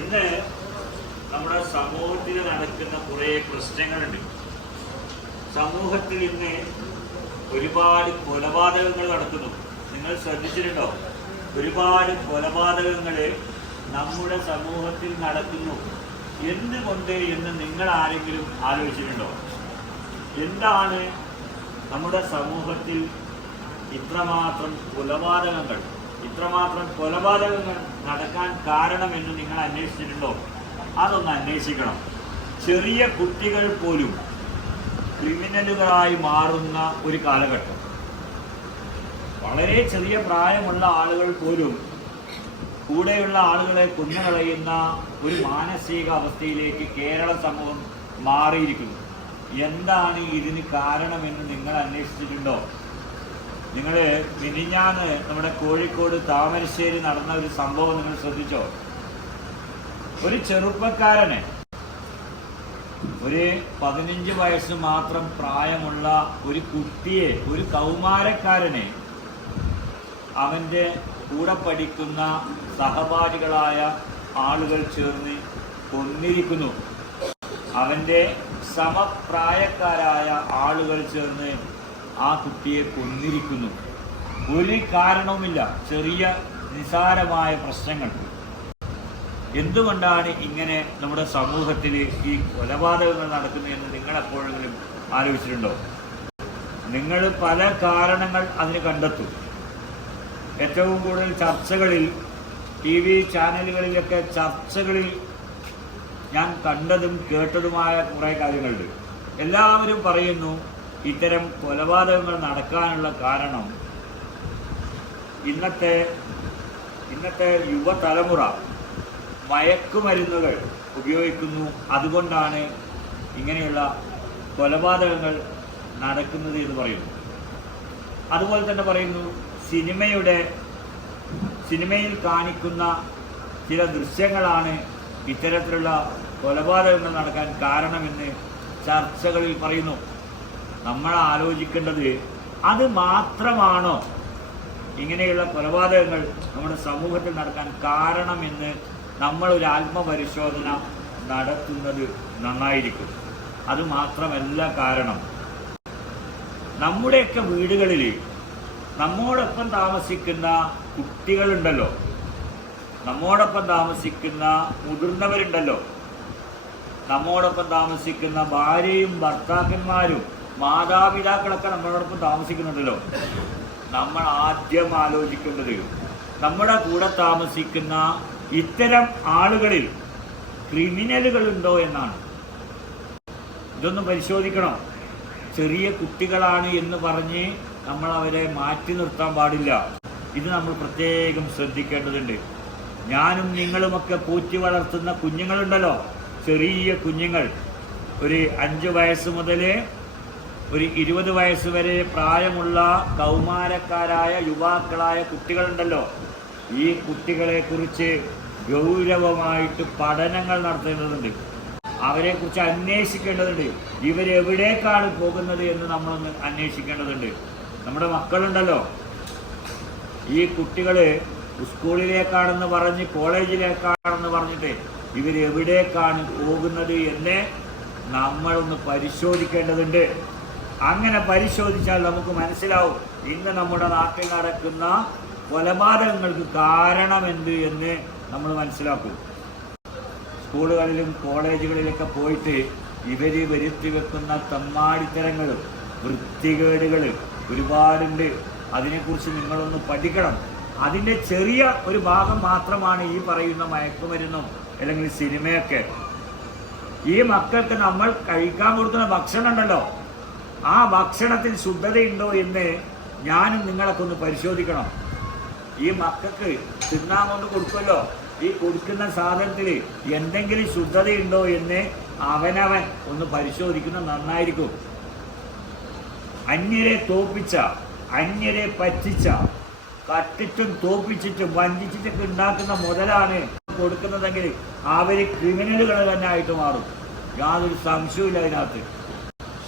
ഇന്ന് നമ്മുടെ സമൂഹത്തിൽ നടക്കുന്ന കുറേ പ്രശ്നങ്ങളുണ്ട്. സമൂഹത്തിൽ ഇന്ന് ഒരുപാട് കൊലപാതകങ്ങൾ നടക്കുന്നു. നിങ്ങൾ ശ്രദ്ധിച്ചിട്ടുണ്ടോ? ഒരുപാട് കൊലപാതകങ്ങൾ നമ്മുടെ സമൂഹത്തിൽ നടക്കുന്നു. എന്തുകൊണ്ട് എന്ന് നിങ്ങൾ ആരെങ്കിലും ആലോചിച്ചിട്ടുണ്ടോ? എന്താണ് നമ്മുടെ സമൂഹത്തിൽ ഇത്രമാത്രം കൊലപാതകങ്ങൾ? ഇത്രമാത്രം കൊലപാതകങ്ങൾ നടക്കാൻ കാരണമെന്ന് നിങ്ങൾ അന്വേഷിച്ചിട്ടുണ്ടോ? അതൊന്ന് അന്വേഷിക്കണം. ചെറിയ കുട്ടികൾ പോലും ക്രിമിനലുകളായി മാറുന്ന ഒരു കാലഘട്ടം. വളരെ ചെറിയ പ്രായമുള്ള ആളുകൾ പോലും കൂടെയുള്ള ആളുകളെ കൊന്നുകളയുന്ന ഒരു മാനസിക അവസ്ഥയിലേക്ക് കേരള സമൂഹം മാറിയിരിക്കുന്നു. എന്താണ് ഇതിന് കാരണമെന്ന് നിങ്ങൾ അന്വേഷിച്ചിട്ടുണ്ടോ? നിങ്ങൾ പിരിഞ്ഞാന്ന് നമ്മുടെ കോഴിക്കോട് താമരശ്ശേരി നടന്ന ഒരു സംഭവം നിങ്ങൾ ശ്രദ്ധിച്ചോ? ഒരു ചെറുപ്പക്കാരനെ ഒരു പതിനഞ്ച് വയസ്സ് മാത്രം പ്രായമുള്ള ഒരു കുട്ടിയെ ഒരു കൗമാരക്കാരനെ അവന്റെ കൂടെ പഠിക്കുന്ന സഹപാഠികളായ ആളുകൾ ചേർന്ന് കൊന്നിരിക്കുന്നു. അവന്റെ സമപ്രായക്കാരായ ആളുകൾ ചേർന്ന് ആ കുട്ടിയെ കൊന്നിരിക്കുന്നു. ഒരു കാരണവുമില്ല ചെറിയ നിസാരമായ പ്രശ്നങ്ങൾ. എന്തുകൊണ്ടാണ് ഇങ്ങനെ നമ്മുടെ സമൂഹത്തിൽ ഈ കൊലപാതകങ്ങൾ നടക്കുന്നതെന്ന് നിങ്ങൾ എപ്പോഴെങ്കിലും ആലോചിച്ചിട്ടുണ്ടോ? നിങ്ങൾ പല കാരണങ്ങൾ അതിന് കണ്ടെത്തും. ഏറ്റവും കൂടുതൽ ചർച്ചകളിൽ ടി വി ചാനലുകളിലൊക്കെ ചർച്ചകളിൽ ഞാൻ കണ്ടതും കേട്ടതുമായ കുറേ കാര്യങ്ങളുണ്ട്. എല്ലാവരും പറയുന്നു ഇത്തരം കൊലപാതകങ്ങൾ നടക്കാനുള്ള കാരണം ഇന്നത്തെ ഇന്നത്തെ യുവതലമുറ മയക്കുമരുന്നുകൾ ഉപയോഗിക്കുന്നു. അതുകൊണ്ടാണ് ഇങ്ങനെയുള്ള കൊലപാതകങ്ങൾ നടക്കുന്നത് എന്ന് പറയുന്നു അതുപോലെ തന്നെ പറയുന്നു സിനിമയുടെ സിനിമയിൽ കാണിക്കുന്ന ചില ദൃശ്യങ്ങളാണ് ഇത്തരത്തിലുള്ള കൊലപാതകങ്ങൾ നടക്കാൻ കാരണമെന്ന് ചർച്ചകളിൽ പറയുന്നു. നമ്മൾ ആലോചിക്കേണ്ടത് അത് മാത്രമാണോ? ഇങ്ങനെയുള്ള കൊലപാതകങ്ങൾ നമ്മുടെ സമൂഹത്തിൽ നടക്കാൻ കാരണമെന്ന് ഒരു ആത്മപരിശോധന നടത്തുന്നത് നന്നായിരിക്കും. അത് മാത്രമല്ല കാരണം. നമ്മുടെയൊക്കെ വീടുകളിൽ നമ്മോടൊപ്പം താമസിക്കുന്ന കുട്ടികളുണ്ടല്ലോ. നമ്മോടൊപ്പം താമസിക്കുന്ന മുതിർന്നവരുണ്ടല്ലോ. നമ്മോടൊപ്പം താമസിക്കുന്ന ഭാര്യയും ഭർത്താക്കന്മാരും മാതാപിതാക്കളൊക്കെ നമ്മളോടൊപ്പം താമസിക്കുന്നുണ്ടല്ലോ. നമ്മൾ ആദ്യം ആലോചിക്കേണ്ടത് നമ്മുടെ കൂടെ താമസിക്കുന്ന ഇത്തരം ആളുകളിൽ ക്രിമിനലുകൾ ഉണ്ടോ എന്നാണ്. ഇതൊന്നും പരിശോധിക്കണം. ചെറിയ കുട്ടികളാണ് എന്ന് പറഞ്ഞ് നമ്മൾ അവരെ മാറ്റി നിർത്താൻ പാടില്ല. ഇത് നമ്മൾ പ്രത്യേകം ശ്രദ്ധിക്കേണ്ടതുണ്ട്. ഞാനും നിങ്ങളുമൊക്കെ പൂറ്റി വളർത്തുന്ന കുഞ്ഞുങ്ങളുണ്ടല്ലോ. ചെറിയ കുഞ്ഞുങ്ങൾ. ഒരു അഞ്ച് വയസ്സ് മുതൽ ഒരു ഇരുപത് വയസ്സ് വരെ പ്രായമുള്ള കൗമാരക്കാരായ യുവാക്കളായ കുട്ടികളുണ്ടല്ലോ. ഈ കുട്ടികളെ കുറിച്ച് ഗൗരവമായിട്ട് പഠനങ്ങൾ നടത്തേണ്ടതുണ്ട്. അവരെ കുറിച്ച് അന്വേഷിക്കേണ്ടതുണ്ട്. ഇവരെവിടേക്കാണ് പോകുന്നത് എന്ന് നമ്മളൊന്ന് അന്വേഷിക്കേണ്ടതുണ്ട്. നമ്മുടെ മക്കളുണ്ടല്ലോ. ഈ കുട്ടികൾ സ്കൂളിലേക്കാണെന്ന് പറഞ്ഞ് കോളേജിലേക്കാണെന്ന് പറഞ്ഞിട്ട് ഇവരെവിടേക്കാണ് പോകുന്നത് എന്ന് നമ്മളൊന്ന് പരിശോധിക്കേണ്ടതുണ്ട്. അങ്ങനെ പരിശോധിച്ചാൽ നമുക്ക് മനസ്സിലാവും. ഇന്ന് നമ്മുടെ നാട്ടിൽ നടക്കുന്ന കൊലപാതകങ്ങൾക്ക് കാരണമെന്ത് എന്ന് നമ്മൾ മനസ്സിലാക്കും. സ്കൂളുകളിലും കോളേജുകളിലൊക്കെ പോയിട്ട് ഇവർ വരുത്തി വെക്കുന്ന തമ്മാടിത്തരങ്ങൾ വൃത്തികേടുകൾ ഒരുപാടുണ്ട്. അതിനെക്കുറിച്ച് നിങ്ങളൊന്ന് പഠിക്കണം. അതിന്റെ ചെറിയ ഒരു ഭാഗം മാത്രമാണ് ഈ പറയുന്ന മയക്കുമരുന്നും അല്ലെങ്കിൽ സിനിമയൊക്കെ. ഈ മക്കൾക്ക് നമ്മൾ കഴിക്കാൻ കൊടുക്കുന്ന ഭക്ഷണം ഉണ്ടല്ലോ. ആ ഭക്ഷണത്തിൽ ശുദ്ധതയുണ്ടോ എന്ന് ഞാനും നിങ്ങളൊക്കെ ഒന്ന് പരിശോധിക്കണം. ഈ മക്കൾക്ക് കൊണ്ട് കൊടുക്കുമല്ലോ? ഈ കൊടുക്കുന്ന സാധനത്തിൽ എന്തെങ്കിലും ശുദ്ധതയുണ്ടോ എന്ന് അവനവൻ ഒന്ന് പരിശോധിക്കുന്നത് നന്നായിരിക്കും. അന്യരെ തോപ്പിച്ച അന്യരെ പറ്റിച്ച കട്ടിച്ചും തോപ്പിച്ചിട്ടും വഞ്ചിച്ചിട്ടൊക്കെ ഉണ്ടാക്കുന്ന മുതലാണ് കൊടുക്കുന്നതെങ്കിൽ അവർ ക്രിമിനലുകൾ തന്നെ ആയിട്ട് മാറും. യാതൊരു സംശയവും അതിനകത്ത്.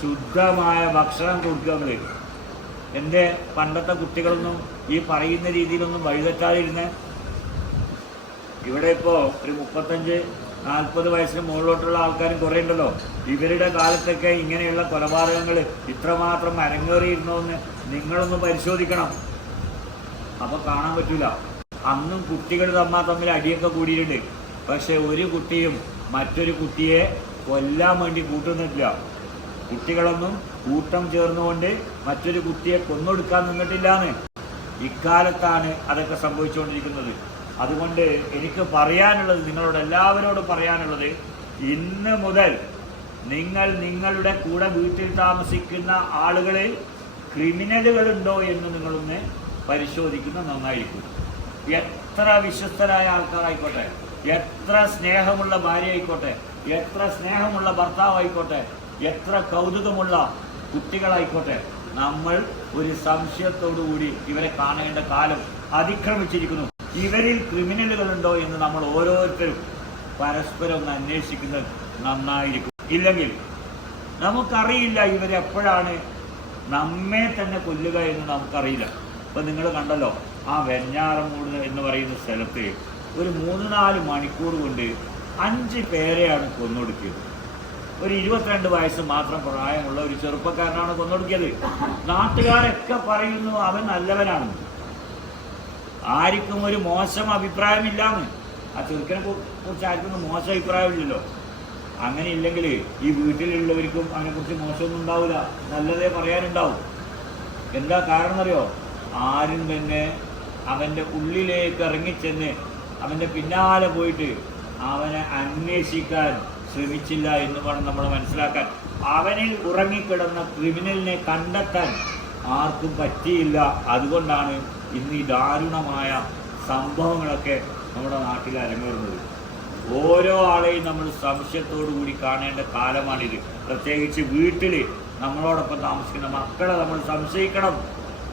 ശുദ്ധമായ ഭക്ഷണം കൊടുക്കുക എന്നുള്ളത്. എന്റെ പണ്ടത്തെ കുട്ടികളൊന്നും ഈ പറയുന്ന രീതിയിലൊന്നും വഴിതെറ്റാതിരുന്ന് ഇവിടെ ഇപ്പോൾ ഒരു മുപ്പത്തഞ്ച് നാൽപ്പത് വയസ്സിന് മുകളിലോട്ടുള്ള ആൾക്കാരും കുറേ ഉണ്ടല്ലോ. ഇവരുടെ കാലത്തൊക്കെ ഇങ്ങനെയുള്ള കൊലപാതകങ്ങൾ ഇത്രമാത്രം അരങ്ങേറിയിരുന്നോ എന്ന് നിങ്ങളൊന്ന് പരിശോധിക്കണം. അപ്പോൾ കാണാൻ പറ്റില്ല അന്നും കുട്ടികൾ തമ്മാ തമ്മിൽ അടിയൊക്കെ കൂടിയിട്ടുണ്ട്. പക്ഷെ ഒരു കുട്ടിയും മറ്റൊരു കുട്ടിയെ കൊല്ലാൻ വേണ്ടി കൂട്ടുന്നില്ല കുട്ടികളൊന്നും കൂട്ടം ചേർന്നുകൊണ്ട് മറ്റൊരു കുട്ടിയെ കൊന്നൊടുക്കാൻ നിന്നിട്ടില്ലാന്ന്. ഇക്കാലത്താണ് അതൊക്കെ സംഭവിച്ചുകൊണ്ടിരിക്കുന്നത്. അതുകൊണ്ട് എനിക്ക് പറയാനുള്ളത് നിങ്ങളോട് എല്ലാവരോടും പറയാനുള്ളത് ഇന്ന് മുതൽ നിങ്ങൾ നിങ്ങളുടെ കൂടെ വീട്ടിൽ താമസിക്കുന്ന ആളുകളിൽ ക്രിമിനലുകളുണ്ടോ എന്ന് നിങ്ങളൊന്ന് പരിശോധിക്കുന്നത് നന്നായിരിക്കും. എത്ര വിശ്വസ്തരായ ആൾക്കാരായിക്കോട്ടെ എത്ര സ്നേഹമുള്ള ഭാര്യ ആയിക്കോട്ടെ എത്ര സ്നേഹമുള്ള ഭർത്താവ് ആയിക്കോട്ടെ എത്ര കൗതുകമുള്ള കുട്ടികളായിക്കോട്ടെ നമ്മൾ ഒരു സംശയത്തോടു കൂടി ഇവരെ കാണേണ്ട കാലം അതിക്രമിച്ചിരിക്കുന്നു. ഇവരിൽ ക്രിമിനലുകളുണ്ടോ എന്ന് നമ്മൾ ഓരോരുത്തരും പരസ്പരം ഒന്ന് അന്വേഷിക്കുന്നത് നന്നായിരിക്കും. ഇല്ലെങ്കിൽ നമുക്കറിയില്ല ഇവരെപ്പോഴാണ് നമ്മെ തന്നെ കൊല്ലുക എന്ന് നമുക്കറിയില്ല. ഇപ്പം നിങ്ങൾ കണ്ടല്ലോ ആ വെഞ്ഞാറമൂട് എന്ന് പറയുന്ന സ്ഥലത്ത് ഒരു മൂന്ന് നാല് മണിക്കൂർ കൊണ്ട് അഞ്ച് പേരെയാണ് കൊന്നൊടുക്കിയത്. ഒരു ഇരുപത്തിരണ്ട് വയസ്സ് മാത്രം പ്രായമുള്ള ഒരു ചെറുപ്പക്കാരനാണ് കൊന്നൊടുക്കിയത്. നാട്ടുകാരൊക്കെ പറയുന്നു അവൻ നല്ലവനാണ്. ആർക്കും ഒരു മോശം അഭിപ്രായമില്ലാന്ന്. ആ ചെറുക്കനെ കുറിച്ച് ആർക്കും മോശം അഭിപ്രായമില്ലല്ലോ. അങ്ങനെ ഇല്ലെങ്കിൽ ഈ വീട്ടിലുള്ളവർക്കും അവനെ കുറിച്ച് മോശമൊന്നും ഉണ്ടാവില്ല നല്ലതേ പറയാനുണ്ടാവും. എന്താ കാരണം അറിയോ ആരും തന്നെ അവന്റെ ഉള്ളിലേക്ക് ഇറങ്ങിച്ചെന്ന് അവന്റെ പിന്നാലെ പോയിട്ട് അവനെ അന്വേഷിക്കാൻ ശ്രമിച്ചില്ല എന്ന് വേണം നമ്മൾ മനസ്സിലാക്കാൻ. അവനിൽ ഉറങ്ങിക്കിടന്ന ക്രിമിനലിനെ കണ്ടെത്താൻ ആർക്കും പറ്റിയില്ല. അതുകൊണ്ടാണ് ഇന്ന് ഈ ദാരുണമായ സംഭവങ്ങളൊക്കെ നമ്മുടെ നാട്ടിൽ അരങ്ങേറുന്നത്. ഓരോ ആളെയും നമ്മൾ സംശയത്തോടു കൂടി കാണേണ്ട കാലമാണിത്. പ്രത്യേകിച്ച് വീട്ടിൽ നമ്മളോടൊപ്പം താമസിക്കുന്ന മക്കളെ നമ്മൾ സംശയിക്കണം.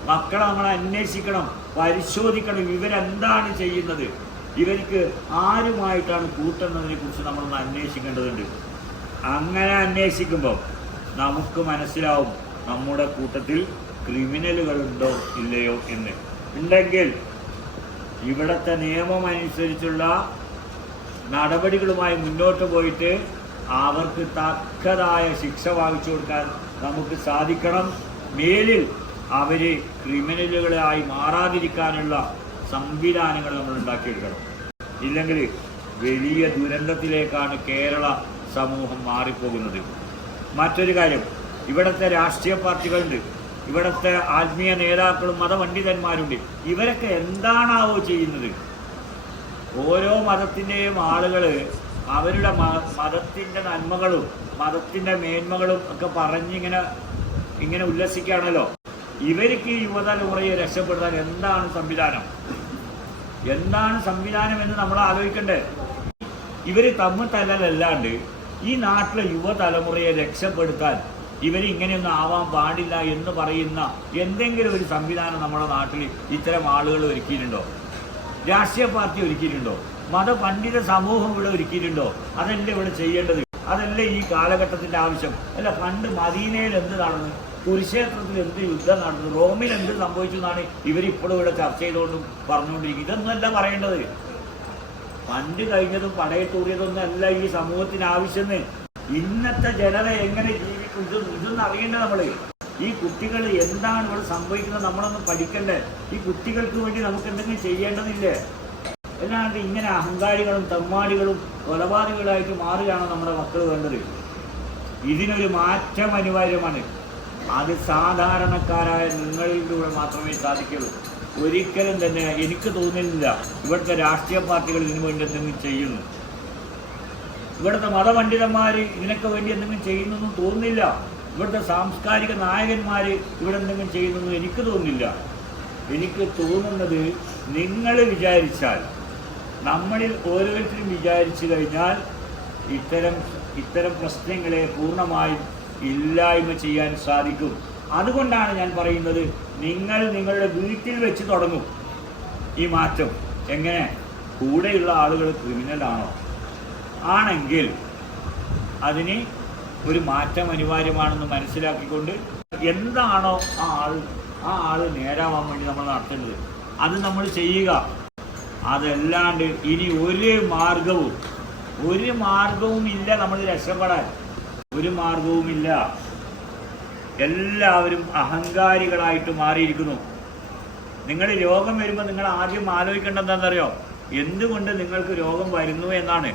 മക്കളെ നമ്മൾ അന്വേഷിക്കണം. പരിശോധിക്കണം ഇവരെന്താണ് ചെയ്യുന്നത്. ഇവർക്ക് ആരുമായിട്ടാണ് കൂട്ടുന്നതിനെ കുറിച്ച് നമ്മളൊന്ന് അന്വേഷിക്കേണ്ടതുണ്ട്. അങ്ങനെ അന്വേഷിക്കുമ്പോൾ നമുക്ക് മനസ്സിലാവും നമ്മുടെ കൂട്ടത്തിൽ ക്രിമിനലുകളുണ്ടോ ഇല്ലയോ എന്ന്. ഉണ്ടെങ്കിൽ ഇവിടുത്തെ നിയമം അനുസരിച്ചുള്ള നടപടികളുമായി മുന്നോട്ട് പോയിട്ട് അവർക്ക് തക്കതായ ശിക്ഷ വാങ്ങിച്ചു കൊടുക്കാൻ നമുക്ക് സാധിക്കണം. മേലിൽ അവർ ക്രിമിനലുകളായി മാറാതിരിക്കാനുള്ള സംവിധാനങ്ങൾ നമ്മൾ ഉണ്ടാക്കിയെടുക്കണം. ഇല്ലെങ്കിൽ വലിയ ദുരന്തത്തിലേക്കാണ് കേരള സമൂഹം മാറിപ്പോകുന്നത്. മറ്റൊരു കാര്യം ഇവിടുത്തെ രാഷ്ട്രീയ പാർട്ടികളുണ്ട് ഇവിടുത്തെ ആത്മീയ നേതാക്കളും മതപണ്ഡിതന്മാരുണ്ട്. ഇവരൊക്കെ എന്താണാവോ ചെയ്യുന്നത്? ഓരോ മതത്തിന്റെയും ആളുകൾ അവരുടെ മതത്തിന്റെ നന്മകളും മതത്തിന്റെ മേന്മകളും ഒക്കെ പറഞ്ഞിങ്ങനെ ഇങ്ങനെ ഉല്ലസിക്കുകയാണല്ലോ. ഇവർക്ക് യുവതലമുറയെ രക്ഷപ്പെടുത്താൻ എന്താണ് സംവിധാനം? എന്താണ് സംവിധാനം എന്ന് നമ്മൾ ആലോചിക്കണ്ടേ? ഇവർ തമ്മിൽ തല്ലലല്ലാണ്ട് ഈ നാട്ടിലെ യുവതലമുറയെ രക്ഷപ്പെടുത്താൻ ഇവർ ഇങ്ങനെയൊന്നും ആവാൻ പാടില്ല എന്ന് പറയുന്ന എന്തെങ്കിലും ഒരു സംവിധാനം നമ്മുടെ നാട്ടിൽ ഇത്തരം ആളുകൾ ഒരുക്കിയിട്ടുണ്ടോ? രാഷ്ട്രീയ പാർട്ടി ഒരുക്കിയിട്ടുണ്ടോ? മതപണ്ഡിത സമൂഹം ഇവിടെ ഒരുക്കിയിട്ടുണ്ടോ? അതല്ലേ ഇവിടെ ചെയ്യേണ്ടത്? അതല്ലേ ഈ കാലഘട്ടത്തിന്റെ ആവശ്യം? അല്ല പണ്ട് മദീനയിൽ എന്ത് നടന്നു? കുരുക്ഷേത്രത്തിൽ എന്ത് യുദ്ധം നടന്നു? റോമിൽ എന്ത് സംഭവിച്ചു എന്നാണ് ഇവരിപ്പോഴും ഇവിടെ ചർച്ച ചെയ്തുകൊണ്ടും പറഞ്ഞുകൊണ്ടിരിക്കുന്നത്. ഇതൊന്നുമല്ല പറയേണ്ടത്. പണ്ട് കഴിഞ്ഞതും പടയത്തൂറിയതൊന്നും അല്ല ഈ സമൂഹത്തിന് ആവശ്യമെന്ന്. ഇന്നത്തെ ജനത എങ്ങനെ ജീവിക്കും? ഇത് ഇതൊന്നും അറിയേണ്ടത് നമ്മൾ. ഈ കുട്ടികൾ എന്താണ് ഇവിടെ സംഭവിക്കുന്നത് നമ്മളൊന്ന് പഠിക്കണ്ടേ? ഈ കുട്ടികൾക്ക് വേണ്ടി നമുക്ക് എന്തെങ്കിലും ചെയ്യേണ്ടതില്ലേ? അല്ലാണ്ട് ഇങ്ങനെ അഹങ്കാരികളും തെമ്മാടികളും കൊലപാതകളായിട്ട് മാറുകയാണോ നമ്മുടെ മക്കൾ വേണ്ടത്. ഇതിനൊരു മാറ്റം അനിവാര്യമാണ്. അത് സാധാരണക്കാരായ നിങ്ങളിലൂടെ മാത്രമേ സാധിക്കുള്ളൂ. ഒരിക്കലും തന്നെ എനിക്ക് തോന്നുന്നില്ല ഇവിടുത്തെ രാഷ്ട്രീയ പാർട്ടികൾ ഇതിനു വേണ്ടി എന്തെങ്കിലും ചെയ്യുന്നു. ഇവിടുത്തെ മതപണ്ഡിതന്മാർ ഇതിനൊക്കെ വേണ്ടി എന്തെങ്കിലും ചെയ്യുന്നൊന്നും തോന്നുന്നില്ല. ഇവിടുത്തെ സാംസ്കാരിക നായകന്മാർ ഇവിടെ എന്തെങ്കിലും ചെയ്യുന്നൊന്നും എനിക്ക് തോന്നുന്നില്ല. എനിക്ക് തോന്നുന്നത് നിങ്ങൾ വിചാരിച്ചാൽ നമ്മളിൽ ഓരോരുത്തരും വിചാരിച്ചു കഴിഞ്ഞാൽ ഇത്തരം ഇത്തരം പ്രശ്നങ്ങളെ പൂർണമായും ഇല്ലായ്മ ചെയ്യാൻ സാധിക്കും. അതുകൊണ്ടാണ് ഞാൻ പറയുന്നത് നിങ്ങൾ നിങ്ങളുടെ വീട്ടിൽ വെച്ച് തുടങ്ങും. ഈ മാറ്റം എങ്ങനെ? കൂടെയുള്ള ആളുകൾ ക്രിമിനലാണോ ആണെങ്കിൽ അതിന് ഒരു മാറ്റം അനിവാര്യമാണെന്ന് മനസ്സിലാക്കിക്കൊണ്ട് എന്താണോ ആ ആൾ ആ ആൾ നേരാവാൻ വേണ്ടി നമ്മൾ നടത്തേണ്ടത്. അത് നമ്മൾ ചെയ്യുക. അതല്ലാണ്ട് ഇനി ഒരു മാർഗവും ഒരു മാർഗവും ഇല്ല നമ്മൾ രക്ഷപ്പെടാൻ. ഒരു മാർഗവുമില്ല. എല്ലാവരും അഹങ്കാരികളായിട്ട് മാറിയിരിക്കുന്നു. നിങ്ങൾ രോഗം വരുമ്പോൾ നിങ്ങൾ ആദ്യം ആലോചിക്കേണ്ടത് എന്താണെന്നറിയോ? എന്തുകൊണ്ട് നിങ്ങൾക്ക് രോഗം വരുന്നു എന്നാണ്.